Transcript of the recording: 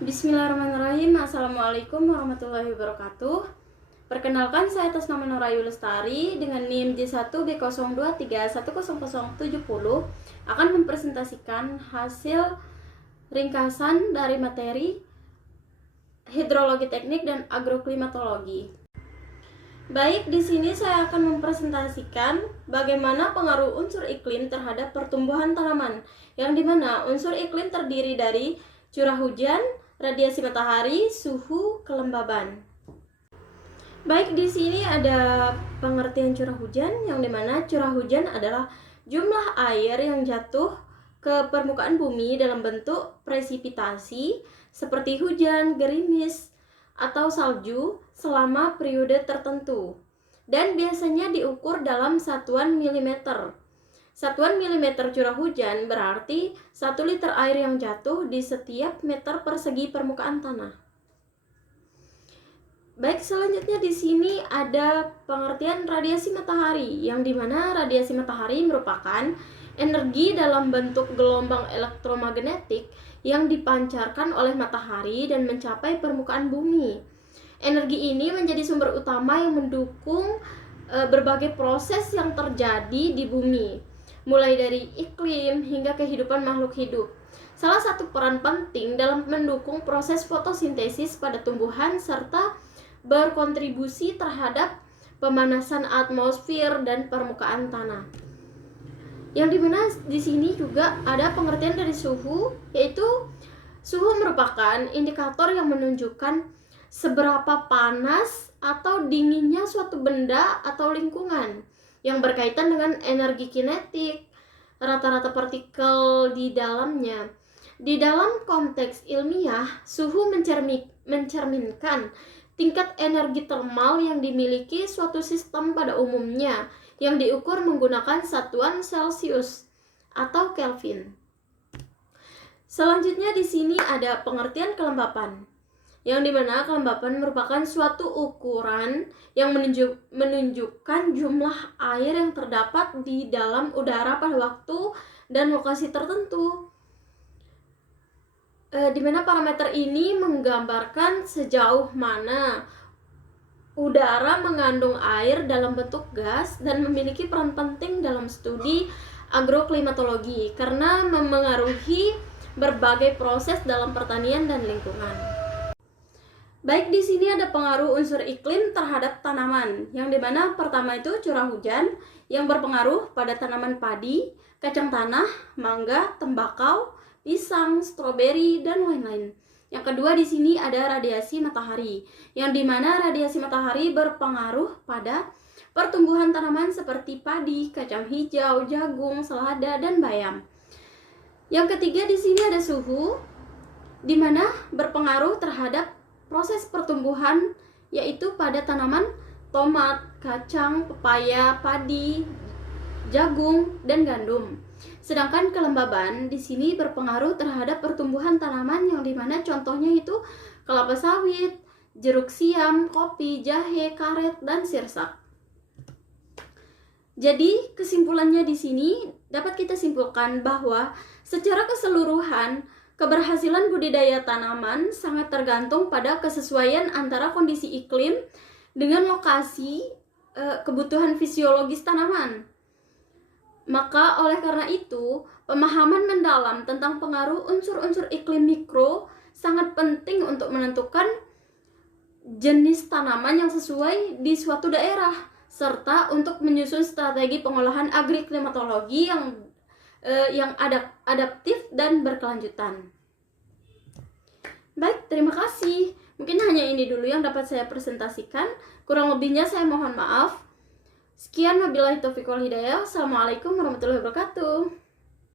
Bismillahirrahmanirrahim. Assalamualaikum warahmatullahi wabarakatuh. Perkenalkan, saya atas nama Nurayu Lestari dengan NIM J1B023100070 akan mempresentasikan hasil ringkasan dari materi hidrologi teknik dan agroklimatologi. Baik, di sini saya akan mempresentasikan bagaimana pengaruh unsur iklim terhadap pertumbuhan tanaman, yang dimana unsur iklim terdiri dari curah hujan, radiasi matahari, suhu, kelembaban. Baik, di sini ada pengertian curah hujan, yang dimana curah hujan adalah jumlah air yang jatuh ke permukaan bumi dalam bentuk presipitasi seperti hujan, gerimis, atau salju selama periode tertentu, dan biasanya diukur dalam satuan milimeter. Satuan milimeter curah hujan berarti 1 liter air yang jatuh di setiap meter persegi permukaan tanah. Baik, selanjutnya di sini ada pengertian radiasi matahari, yang dimana radiasi matahari merupakan energi dalam bentuk gelombang elektromagnetik yang dipancarkan oleh matahari dan mencapai permukaan bumi. Energi ini menjadi sumber utama yang mendukung berbagai proses yang terjadi di bumi, mulai dari iklim hingga kehidupan makhluk hidup. Salah satu peran penting dalam mendukung proses fotosintesis pada tumbuhan serta berkontribusi terhadap pemanasan atmosfer dan permukaan tanah. Yang dimana di sini juga ada pengertian dari suhu, yaitu suhu merupakan indikator yang menunjukkan seberapa panas atau dinginnya suatu benda atau lingkungan, yang berkaitan dengan energi kinetik, rata-rata partikel di dalamnya. Di dalam konteks ilmiah, suhu mencerminkan tingkat energi termal yang dimiliki suatu sistem pada umumnya, yang diukur menggunakan satuan Celsius atau Kelvin. Selanjutnya di sini ada pengertian kelembapan, yang dimana kelembapan merupakan suatu ukuran yang menunjukkan jumlah air yang terdapat di dalam udara pada waktu dan lokasi tertentu. Di mana parameter ini menggambarkan sejauh mana udara mengandung air dalam bentuk gas dan memiliki peran penting dalam studi agroklimatologi karena memengaruhi berbagai proses dalam pertanian dan lingkungan. Baik, di sini ada pengaruh unsur iklim terhadap tanaman, yang dimana pertama itu curah hujan yang berpengaruh pada tanaman padi, kacang tanah, mangga, tembakau, pisang, stroberi, dan lain-lain. Yang kedua di sini ada radiasi matahari, yang dimana radiasi matahari berpengaruh pada pertumbuhan tanaman seperti padi, kacang hijau, jagung, selada, dan bayam. Yang ketiga di sini ada suhu, dimana berpengaruh terhadap proses pertumbuhan, yaitu pada tanaman tomat, kacang, pepaya, padi, jagung, dan gandum. Sedangkan kelembaban di sini berpengaruh terhadap pertumbuhan tanaman, yang dimana contohnya itu kelapa sawit, jeruk siam, kopi, jahe, karet, dan sirsak. Jadi kesimpulannya di sini dapat kita simpulkan bahwa secara keseluruhan keberhasilan budidaya tanaman sangat tergantung pada kesesuaian antara kondisi iklim dengan lokasi kebutuhan fisiologis tanaman. Maka oleh karena itu, pemahaman mendalam tentang pengaruh unsur-unsur iklim mikro sangat penting untuk menentukan jenis tanaman yang sesuai di suatu daerah, serta untuk menyusun strategi pengolahan agroklimatologi yang adaptif dan berkelanjutan. Baik, terima kasih. Mungkin hanya ini dulu yang dapat saya presentasikan. Kurang lebihnya saya mohon maaf. Sekian, wabillahi taufiq wal hidayah. Assalamualaikum warahmatullahi wabarakatuh.